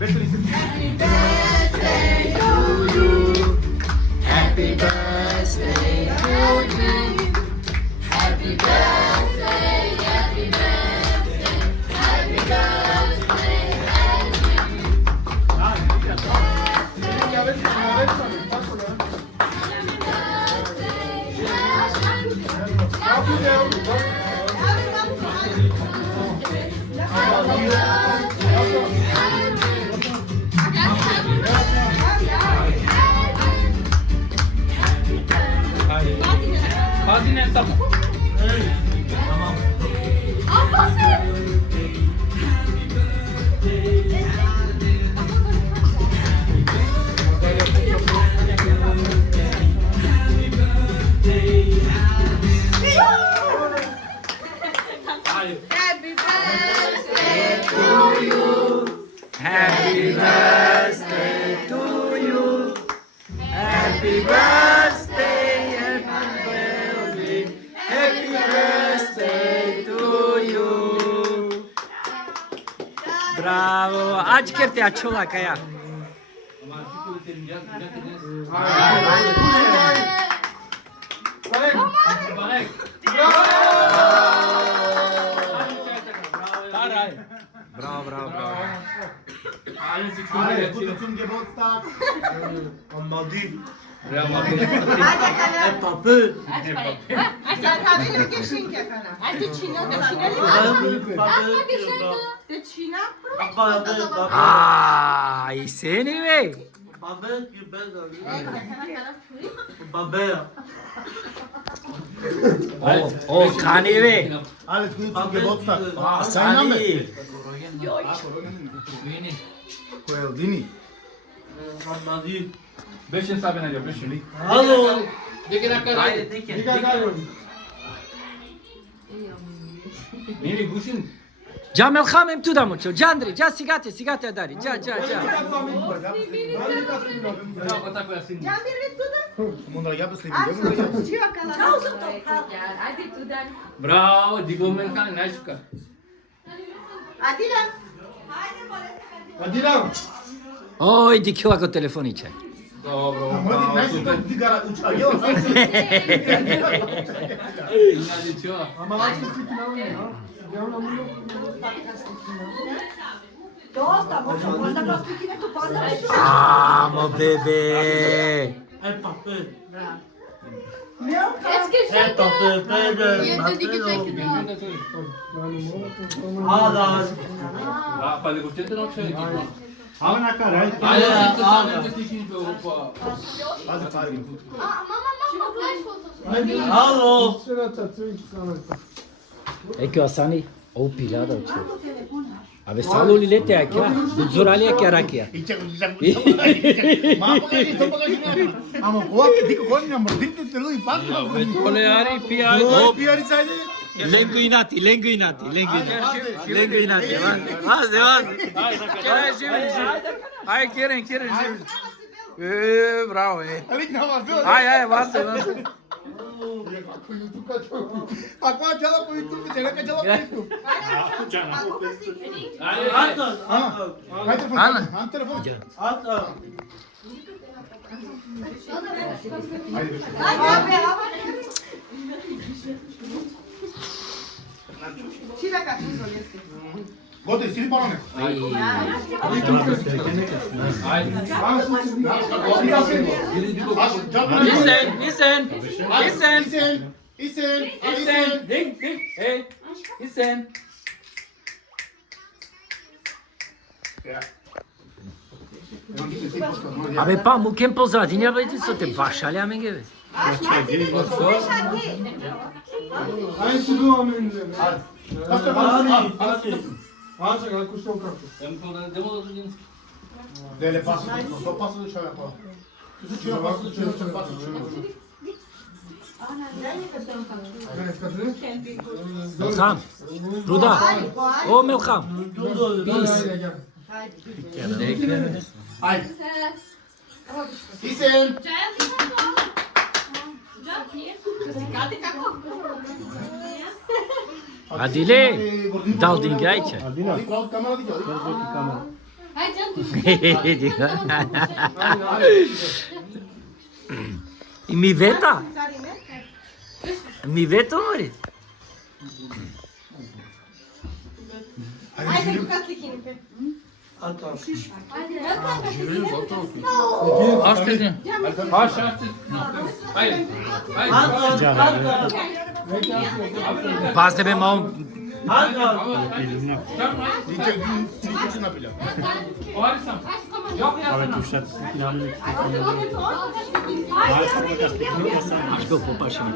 Беше ли се? Happy birthday to you. Happy birthday, happy birthday, happy birthday, Bazine tamam. happy birthday to you. Happy birthday to you. Happy birthday, happy birthday to you. Bravo. Aç kerte açola kaya. Bravo, bravo, bravo. Ale, gute zum Geburtstag. Amadi. Aa, iyi seni mi? O kani mi? Alles Gute zum Geburtstag. Aa, Sein Name? sani. Koeldini. Beşin sabine diyor, beşin. Alo. Nini guşin? Camel Hamem tu da mucho. Jandri, ja sigate dari. Ja. Kota koyarsın. Bunlara yapısın. Bunlara yapısın. Bravo, digomen kan ne şuka. Adilam. Oj, dikiła go telefonicze. Dobro. Amadi nasıl digara uçağı yok. İnadi ço. Ama açtı sikin ya. Amo, bebê. Ah, pali guşte de nok şey. Hava na cara. Hadi. Hadi hadi. Alo. É que o Asani ou pilhada o tio. A ver só o lilete aqui, ó. Do Zorali aqui era aqui. Ama koa dik kon number dik te lui pak. Olha aí, piai. O piari saydı. Lenguinati. Vas. Ai, querem. Bravo, Ali ne var? Ai, vas. Akwa chala koytu bir tane chala koytu. Ha telefon. Gotovo, sili palome. Listen. Ding. Hey. Listen. Abi pa, mu kem pozvati, ne vidi so te bašali amenge. Aj si tu amen. Acha ga kushto kako. Dele passo, só passo do chão agora. Tira passo do chão, passo do chão. Melham, Ruda. O Melham. Peace. Ay. Isen. Adile, dal din gaice. Kamera diyor. Hai, Can, Mi veta? Mi veto, mori? Ajde, kako slikini pe. Aç dedi. Aç aç. Hayır. Hayır. Pas tebe malo Niče napilja. Ovdje sam. Yok ja sam. Acho que eu vou pra China.